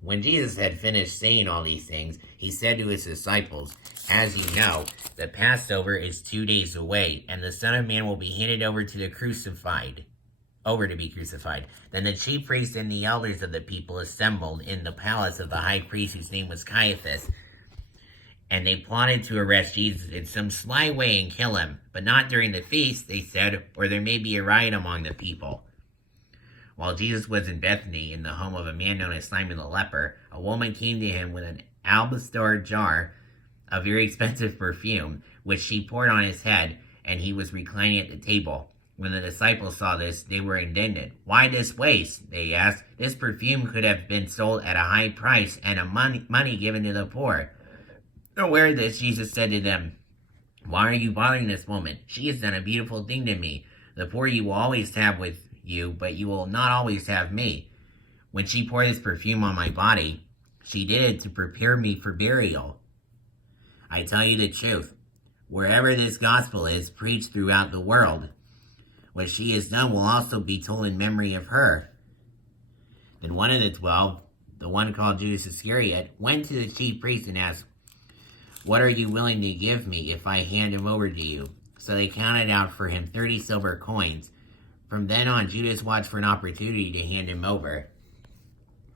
When Jesus had finished saying all these things, he said to his disciples, "As you know, the Passover is 2 days away, and the Son of Man will be handed over to the crucified. Over to be crucified. Then the chief priests and the elders of the people assembled in the palace of the high priest, whose name was Caiaphas, and they plotted to arrest Jesus in some sly way and kill him, but not during the feast, they said, or there may be a riot among the people." While Jesus was in Bethany, in the home of a man known as Simon the leper, a woman came to him with an alabaster jar of very expensive perfume, which she poured on his head, and he was reclining at the table. When the disciples saw this, they were indignant. "Why this waste?" they asked. "This perfume could have been sold at a high price and money given to the poor." Aware of this, Jesus said to them, "Why are you bothering this woman? She has done a beautiful thing to me. The poor you will always have with you, but you will not always have me. When she poured this perfume on my body, she did it to prepare me for burial. I tell you the truth, wherever this gospel is preached throughout the world, what she has done will also be told in memory of her." Then one of the 12, the one called Judas Iscariot, went to the chief priest and asked, "What are you willing to give me if I hand him over to you?" So they counted out for him 30 silver coins. From then on, Judas watched for an opportunity to hand him over.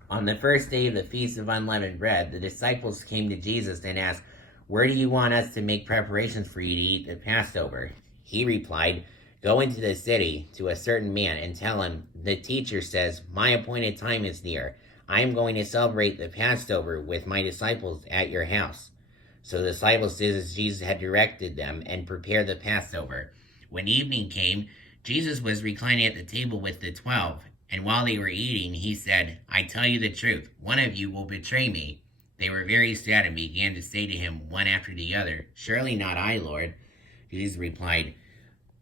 On the first day of the Feast of Unleavened Bread, the disciples came to Jesus and asked, "Where do you want us to make preparations for you to eat the Passover?" He replied, "Go into the city to a certain man and tell him, 'The teacher says, my appointed time is near. I am going to celebrate the Passover with my disciples at your house.'" So the disciples did as Jesus had directed them and prepared the Passover. When evening came, Jesus was reclining at the table with the 12, and while they were eating, he said, "I tell you the truth, one of you will betray me." They were very sad and began to say to him one after the other, "Surely not I, Lord." Jesus replied,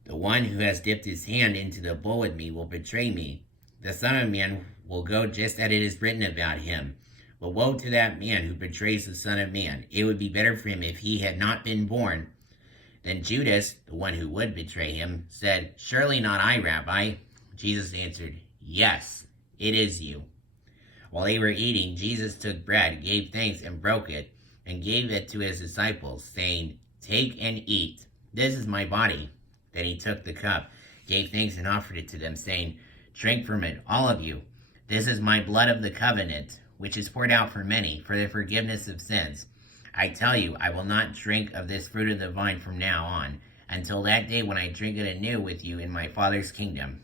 "The one who has dipped his hand into the bowl with me will betray me. The Son of Man will go just as it is written about him. But woe to that man who betrays the Son of Man. It would be better for him if he had not been born." Then Judas, the one who would betray him, said, "Surely not I, Rabbi." Jesus answered, "Yes, it is you." While they were eating, Jesus took bread, gave thanks, and broke it, and gave it to his disciples, saying, "Take and eat. This is my body." Then he took the cup, gave thanks, and offered it to them, saying, "Drink from it, all of you. This is my blood of the covenant, which is poured out for many, for the forgiveness of sins. I tell you, I will not drink of this fruit of the vine from now on, until that day when I drink it anew with you in my Father's kingdom."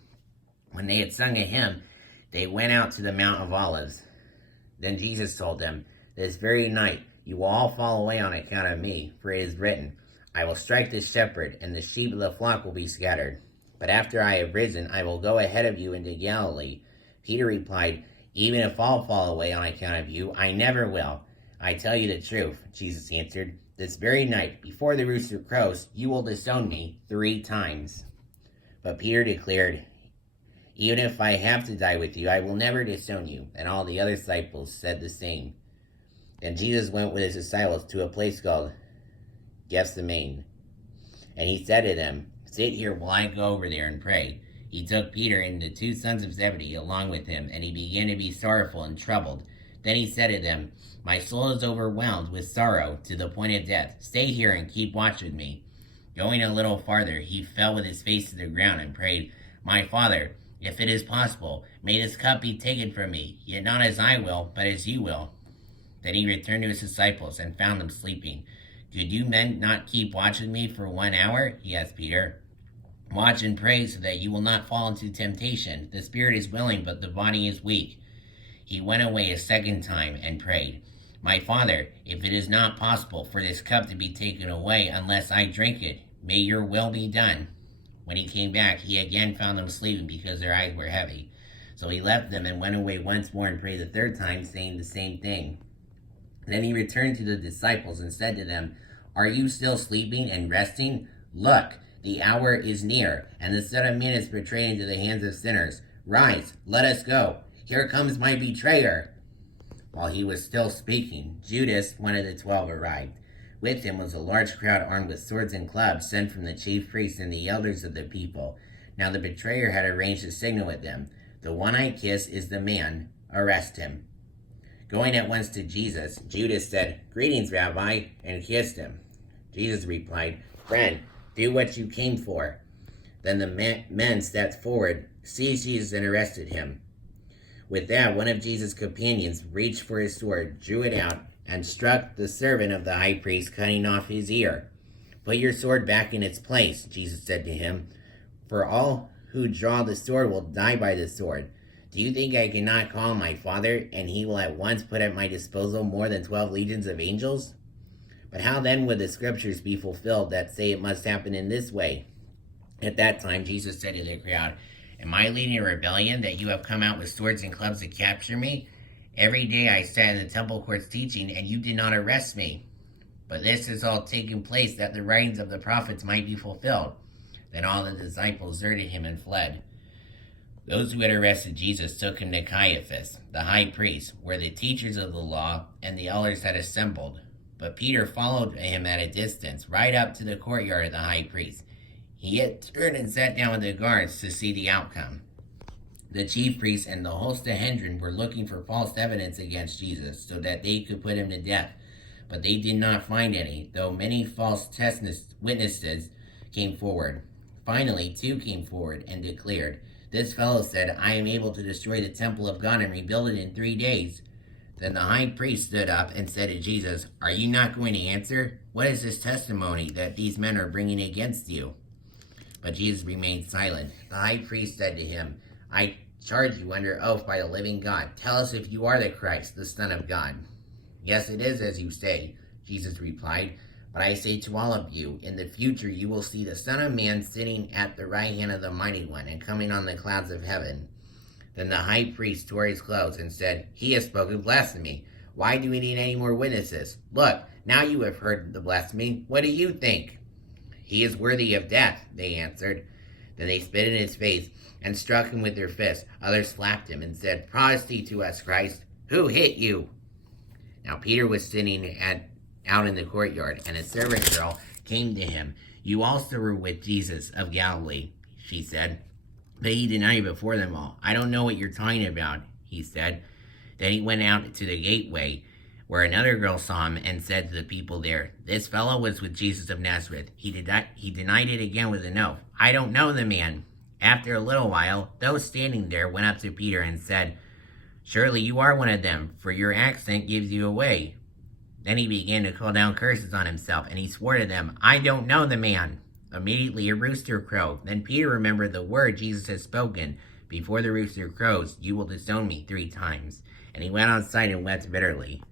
When they had sung a hymn, they went out to the Mount of Olives. Then Jesus told them, "This very night you will all fall away on account of me, for it is written, 'I will strike the shepherd, and the sheep of the flock will be scattered.' But after I have risen, I will go ahead of you into Galilee." Peter replied, "Even if all fall away on account of you, I never will." "I tell you the truth," Jesus answered, "this very night, before the rooster crows, you will disown me 3 times. But Peter declared, "Even if I have to die with you, I will never disown you." And all the other disciples said the same. Then Jesus went with his disciples to a place called Gethsemane. And he said to them, "Sit here while I go over there and pray." He took Peter and the 2 sons of Zebedee along with him, and he began to be sorrowful and troubled. Then he said to them, "My soul is overwhelmed with sorrow to the point of death. Stay here and keep watch with me." Going a little farther, he fell with his face to the ground and prayed, "My Father, if it is possible, may this cup be taken from me, yet not as I will, but as you will." Then he returned to his disciples and found them sleeping. "Could you men not keep watch with me for 1 hour?" he asked Peter. "Watch and pray so that you will not fall into temptation. The spirit is willing, but the body is weak." He went away a second time and prayed, "My Father, if it is not possible for this cup to be taken away unless I drink it, may your will be done." When he came back, he again found them sleeping because their eyes were heavy. So he left them and went away once more and prayed the 3rd time, saying the same thing. Then he returned to the disciples and said to them, "Are you still sleeping and resting? Look, the hour is near, and the Son of Man is betrayed into the hands of sinners. Rise, let us go. Here comes my betrayer." While he was still speaking, Judas, one of the 12, arrived. With him was a large crowd armed with swords and clubs, sent from the chief priests and the elders of the people. Now the betrayer had arranged a signal with them. "The one I kiss is the man. Arrest him." Going at once to Jesus, Judas said, "Greetings, Rabbi," and kissed him. Jesus replied, "Friend, do what you came for." Then the men stepped forward, seized Jesus, and arrested him. With that, one of Jesus' companions reached for his sword, drew it out, and struck the servant of the high priest, cutting off his ear. "Put your sword back in its place," Jesus said to him, "for all who draw the sword will die by the sword. Do you think I cannot call my Father, and he will at once put at my disposal more than 12 legions of angels? But how then would the scriptures be fulfilled that say it must happen in this way?" At that time, Jesus said to the crowd, "Am I leading a rebellion that you have come out with swords and clubs to capture me? Every day I sat in the temple courts teaching, and you did not arrest me. But this has all taken place that the writings of the prophets might be fulfilled." Then all the disciples deserted him and fled. Those who had arrested Jesus took him to Caiaphas, the high priest, where the teachers of the law and the elders had assembled. But Peter followed him at a distance, right up to the courtyard of the high priest. He had turned and sat down with the guards to see the outcome. The chief priests and the whole Sanhedrin were looking for false evidence against Jesus so that they could put him to death. But they did not find any, though many false witnesses came forward. Finally, 2 came forward and declared, "This fellow said, 'I am able to destroy the temple of God and rebuild it in 3 days.'" Then the high priest stood up and said to Jesus, "Are you not going to answer? What is this testimony that these men are bringing against you?" But Jesus remained silent. The high priest said to him, "I charge you under oath by the living God. Tell us if you are the Christ, the Son of God." "Yes, it is as you say," Jesus replied. "But I say to all of you, in the future you will see the Son of Man sitting at the right hand of the Mighty One and coming on the clouds of heaven." Then the high priest tore his clothes and said, "He has spoken blasphemy. Why do we need any more witnesses? Look, now you have heard the blasphemy. What do you think?" "He is worthy of death," they answered. Then they spit in his face and struck him with their fists. Others slapped him and said, "Prophesy to us, Christ. Who hit you?" Now Peter was sitting out in the courtyard, and a servant girl came to him. "You also were with Jesus of Galilee," she said. But he denied before them all. "I don't know what you're talking about," he said. Then he went out to the gateway, where another girl saw him and said to the people there, "This fellow was with Jesus of Nazareth." He denied it again with an oath. "I don't know the man." After a little while, those standing there went up to Peter and said, "Surely you are one of them, for your accent gives you away." Then he began to call down curses on himself, and he swore to them, "I don't know the man." Immediately a rooster crowed. Then Peter remembered the word Jesus had spoken, "Before the rooster crows, you will disown me 3 times." And he went outside and wept bitterly.